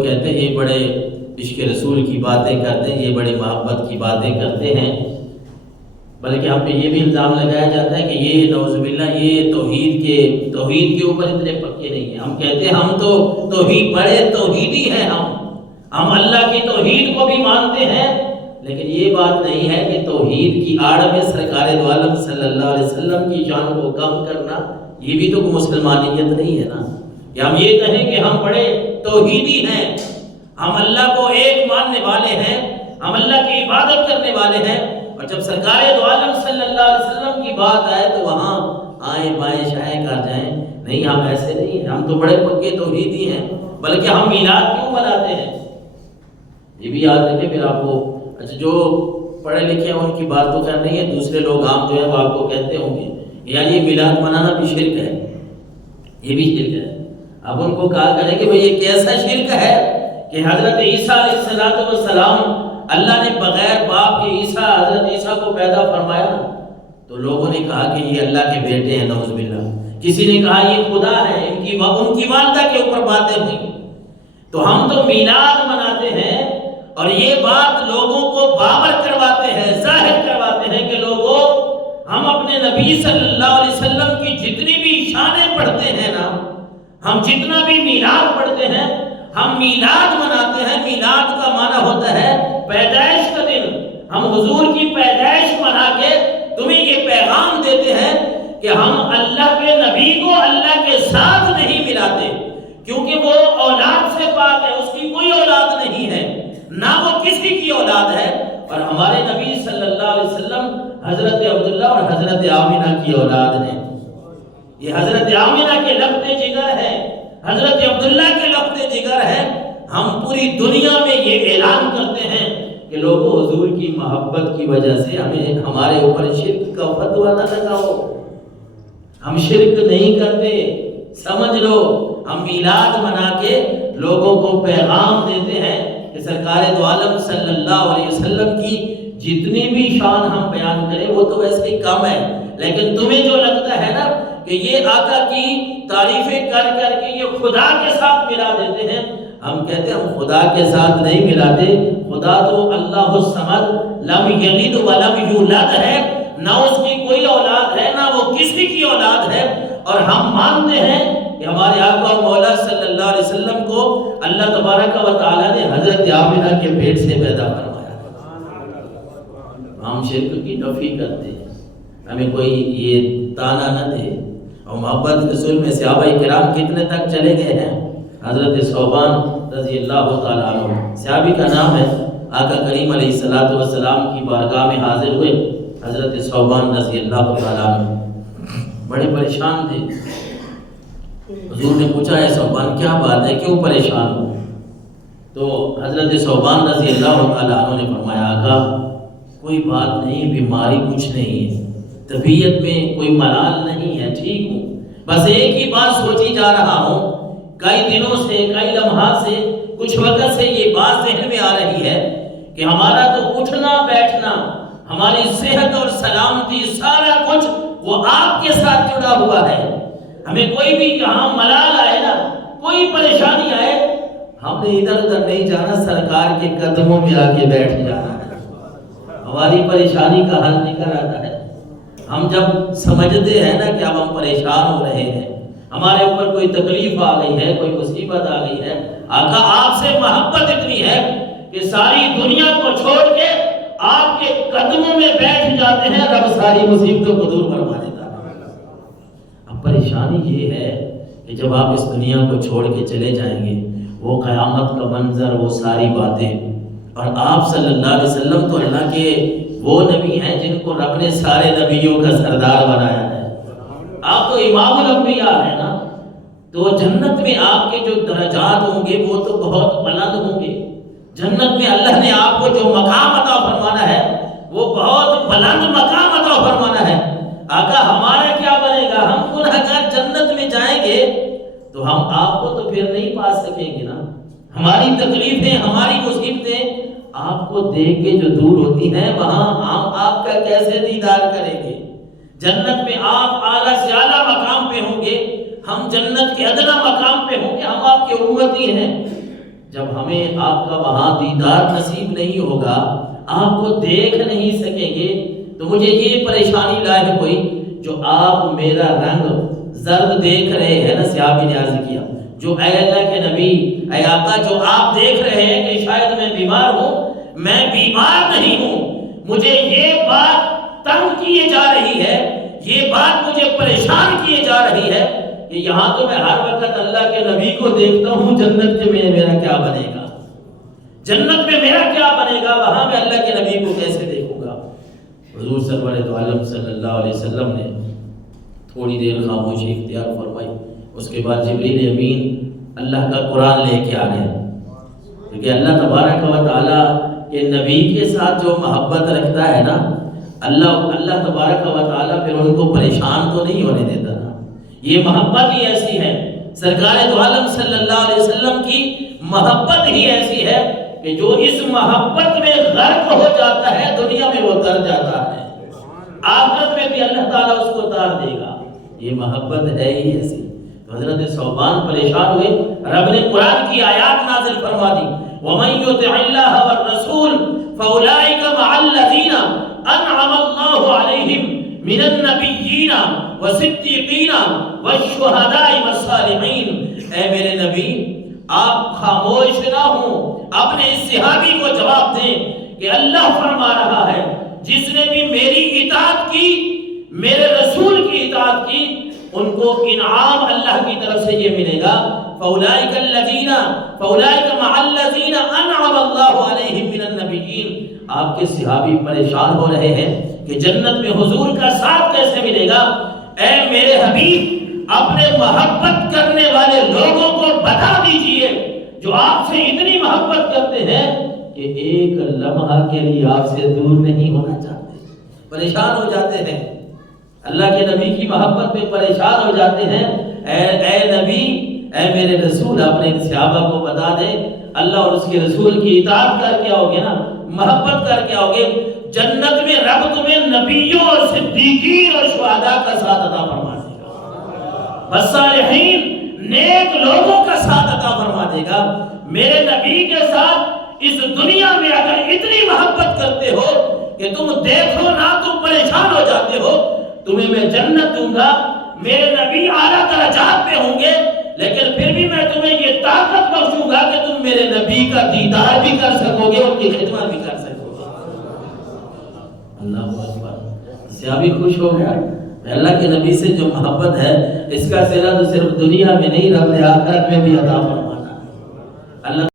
لوگ کہتے ہیں یہ بڑے عشق رسول کی باتیں کرتے ہیں، یہ بڑی محبت کی باتیں کرتے ہیں، بلکہ ہم پہ یہ بھی الزام لگایا جاتا ہے کہ یہ نعوذ باللہ یہ توحید کے اوپر اتنے پکے نہیں ہیں۔ ہم کہتے ہیں ہم تو توحید بڑے توحیدی ہیں، ہم اللہ کی توحید کو بھی مانتے ہیں، لیکن یہ بات نہیں ہے کہ توحید کی آڑ میں سرکار دو عالم صلی اللہ علیہ وسلم کی شان کو کم کرنا، یہ بھی تو مسلمانیت نہیں ہے نا، کہ ہم یہ کہیں کہ ہم بڑے توحیدی ہیں، ہم اللہ کو ایک ماننے والے ہیں، ہم اللہ کی عبادت کرنے والے ہیں، اور جب سرکار دو عالم صلی اللہ علیہ وسلم کی بات آئے تو وہاں آئیں بائیں شائیں کر جائیں، نہیں ہم ایسے نہیں ہیں، ہم تو بڑے پکے توحیدی ہیں، بلکہ ہم میلاد کیوں مناتے ہیں؟ یہ بھی یاد رکھیں پھر آپ کو، اچھا جو پڑھے لکھے ہیں ان کی بات تو خیر نہیں ہے، دوسرے لوگ عام جو ہے وہ آپ کو کہتے ہوں گے یار یہ میلاد منانا بھی شرک ہے، یہ بھی شرک ہے۔ اب ان کو کہا کریں کہ بھئی یہ کیسا شرک ہے کہ حضرت عیسیٰ علیہ السلام اللہ نے بغیر باپ کے حضرت عیسیٰ کو پیدا فرمایا، تو لوگوں نے کہا کہ یہ اللہ کے بیٹے ہیں نعوذ باللہ، کسی نے کہا یہ خدا ہے، ان کی والدہ کے اوپر باتیں ہوئی، تو ہم تو میلاد مناتے ہیں اور یہ بات لوگوں کو باور کرواتے ہیں، ظاہر کرواتے ہیں کہ لوگوں ہم اپنے نبی صلی اللہ علیہ وسلم کی جتنی بھی شانیں پڑھتے ہیں نا، ہم جتنا بھی میلاد پڑھتے ہیں، ہم میلاد مناتے ہیں۔ میلاد کا معنی ہوتا ہے پیدائش کا دن، ہم حضور کی پیدائش منا کے تمہیں یہ پیغام دیتے ہیں کہ ہم اللہ کے نبی کو اللہ کے ساتھ نہیں ملاتے، کیونکہ وہ اولاد سے پاک ہے، اس کی کوئی اولاد نہیں ہے، نہ وہ کسی کی اولاد ہے، اور ہمارے نبی صلی اللہ علیہ وسلم حضرت عبداللہ اور حضرت آمنہ کی اولاد ہیں، یہ حضرت آمنہ کے لخت جگر ہے، حضرت عبداللہ کے لخت جگر ہے۔ ہم پوری دنیا میں یہ اعلان کرتے ہیں کہ لوگوں حضور کی محبت کی وجہ سے ہمارے اوپر شرک کا فتویٰ نہ لگاؤ، ہم شرک نہیں کرتے، سمجھ لو، ہم میلاد منا کے لوگوں کو پیغام دیتے ہیں کہ سرکار دو عالم صلی اللہ علیہ وسلم کی جتنی بھی شان ہم بیان کریں وہ تو ویسے ہی کم ہے، لیکن تمہیں جو لگتا ہے نا کہ یہ آقا کی تعریفیں کر کر کے یہ خدا کے ساتھ ملا دیتے ہیں، ہم کہتے ہیں ہم خدا کے ساتھ نہیں ملاتے، خدا تو اللہ الصمد لم یلد ولم یولد ہے، نہ اس کی کوئی اولاد ہے نہ وہ کسی کی اولاد ہے، اور ہم مانتے ہیں کہ ہمارے آقا اور مولا صلی اللہ علیہ وسلم کو اللہ تبارک و تعالیٰ نے حضرت آمنہ کے پیٹ سے پیدا فرمایا۔ ہم شرک کی نفی کرتے ہیں، ہمیں کوئی یہ تانا نہ دے، اور محبت رسول میں صحابہ کرام کتنے تک چلے گئے ہیں؟ حضرت ثوبان رضی اللہ تعالیٰ عنہ صحابی کا نام ہے، آقا کریم علیہ السلام کی بارگاہ میں حاضر ہوئے حضرت ثوبان رضی اللہ تعالیٰ عنہ، بڑے پریشان تھے۔ حضور نے پوچھا ہے ثوبان کیا بات ہے، کیوں پریشان ہو؟ تو حضرت ثوبان رضی اللہ تعالیٰ عنہ نے فرمایا آقا کوئی بات نہیں، بیماری کچھ نہیں ہے، طبیعت میں کوئی ملال نہیں ہے، ٹھیک ہوں، بس ایک ہی بات سوچی جا رہا ہوں، کئی دنوں سے کئی لمحات سے کچھ وقت سے یہ بات ذہن میں آ رہی ہے کہ ہمارا تو اٹھنا بیٹھنا، ہماری صحت اور سلامتی سارا کچھ وہ آپ کے ساتھ جڑا ہوا ہے، ہمیں کوئی بھی یہاں ملال آئے نا، کوئی پریشانی آئے، ہم نے ادھر ادھر نہیں جانا، سرکار کے قدموں میں آ کے بیٹھ جانا ہے، ہماری پریشانی کا حل نکل آتا ہے۔ ہم جب سمجھتے ہیں نا کہ اب ہم پریشان ہو رہے ہیں، ہمارے اوپر کوئی تکلیف آ گئی ہے، کوئی مصیبت آ گئی ہے، آقا آپ سے محبت اتنی ہے کہ ساری دنیا کو چھوڑ کے آپ کے قدموں میں بیٹھ جاتے ہیں، رب ساری مصیبتوں کو دور فرما دیتا ہے۔ اب پریشانی یہ ہے کہ جب آپ اس دنیا کو چھوڑ کے چلے جائیں گے، وہ قیامت کا منظر، وہ ساری باتیں، اور آپ صلی اللہ علیہ وسلم تو اللہ کے وہ نبی ہیں جن کو رب نے سارے نبیوں کا سردار بنایا ہے، آپ تو امام الانبیاء ہیں نا، تو جنت میں آپ کے جو درجات ہوں گے وہ تو بہت بلند ہوں گے، جنت میں اللہ نے آپ کو جو مقام عطا فرمانا ہے وہ بہت بلند مقام عطا فرمانا ہے۔ آقا ہمارا کیا بنے گا؟ ہم گنہگار جنت میں جائیں گے تو ہم آپ کو تو پھر نہیں پا سکیں گے نا، ہماری تکلیفیں ہماری مصیبتیں آپ کو دیکھ کے جو دور ہوتی ہیں وہاں ہم آپ کا کیسے دیدار کریں گے؟ جنت میں آپ اعلیٰ سے اعلیٰ مقام پہ ہوں گے، ہم جنت کے ادنا مقام پہ ہوں گے، ہم آپ کے امتی ہیں، جب ہمیں آپ کا وہاں دیدار نصیب نہیں ہوگا، آپ کو دیکھ نہیں سکیں گے، تو مجھے یہ پریشانی لاحق ہوئی جو آپ میرا رنگ زرد دیکھ رہے ہیں نا، صحابی نے عرض کیا جو اے اللہ کے نبی، اے آقا، جو آپ دیکھ رہے ہیں کہ شاید میں بیمار ہوں، میں بیمار نہیں ہوں، مجھے یہ بات تنگ کیے جا رہی ہے، یہ بات مجھے پریشان کیے جا رہی ہے کہ یہاں تو میں ہر وقت اللہ کے نبی کو دیکھتا ہوں، جنت میں میرا کیا بنے گا، جنت میں میرا کیا بنے گا، وہاں میں اللہ کے نبی کو کیسے دیکھوں گا۔ حضور سرور دو عالم صلی اللہ علیہ وسلم نے تھوڑی دیر خاموشی اختیار فرمائی، اس کے بعد جبریل امین اللہ کا قرآن لے کے آ گئے، کیونکہ اللہ تبارک و تعالیٰ کے نبی کے ساتھ جو محبت رکھتا ہے نا، اللہ تبارک و تعالیٰ پھر ان کو پریشان تو نہیں ہونے دیتا نا۔ یہ محبت ہی ایسی ہے، سرکار دو عالم صلی اللہ علیہ وسلم کی محبت ہی ایسی ہے کہ جو اس محبت میں غرق ہو جاتا ہے دنیا میں وہ تر جاتا ہے، آخرت میں بھی اللہ تعالیٰ اس کو تار دے گا۔ یہ محبت ہے ہی ایسی۔ تو حضرت ثوبان پریشان ہوئے، رب نے قرآن کی آیات نازل فرما دی، وَمَن يُطِعِ اللَّهَ وَالرَّسُولَ فَأُولَٰئِكَ مَعَ الَّذِينَ أَنْعَمَ اللَّهُ عَلَيْهِمْ مِنَ النَّبِيِّينَ وَالصِّدِّيقِينَ وَالشُّهَدَاءِ وَالصَّالِحِينَ۔ اے میرے نبی، آپ خاموش نہ ہوں، اپنے اس صحابی کو جواب دیں کہ اللہ فرما رہا ہے جس نے بھی میری اطاعت کی، میرے رسول کی اطاعت کی، ان کو انعام اللہ کی طرف سے یہ ملے گا، فَأُولَٰئِكَ مَعَ الَّذِينَ أَنْعَمَ اللَّهُ عَلَيْهِمْ مِنَ النَّبِيِّينَ۔ آپ کے صحابی پریشان ہو رہے ہیں کہ جنت میں حضور کا ساتھ کیسے ملے گا۔ اے میرے حبیب، اپنے محبت کرنے والے لوگوں کو بتا دیجئے جو آپ سے اتنی محبت کرتے ہیں کہ ایک لمحہ کے لیے آپ سے دور نہیں ہونا چاہتے، پریشان ہو جاتے ہیں، اللہ کے نبی کی محبت میں پریشان ہو جاتے ہیں۔ اے نبی، اے میرے رسول، اپنے صحابہ کو بتا دے، اللہ اور اس کے رسول کی اطاعت کر کے آؤ گے نا، محبت کر کے آؤ گے، جنت میں رب تمہیں نبیوں اور صدیقین اور شہداء کا ساتھ عطا فرما دے گا، والصالحین، نیک لوگوں کا ساتھ عطا فرما دے گا۔ میرے نبی کے ساتھ اس دنیا میں اگر اتنی محبت کرتے ہو کہ تم دیکھو نا تم پریشان ہو جاتے ہو، تمہیں میں جنت دوں گا، میرے نبی اعلیٰ درجات پہ ہوں گے، لیکن پھر بھی میں تمہیں یہ طاقت بخشوں گا کہ تم میرے نبی کا دیدار بھی کر سکو گے، ان کی خدمت بھی کر سکو گے۔ اللہ اکبر۔ صحابی خوش ہو گیا، اللہ کے نبی سے جو محبت ہے اس کا صلہ تو صرف دنیا میں نہیں، رب نے آخرت میں بھی عطا فرمانا۔ اللہ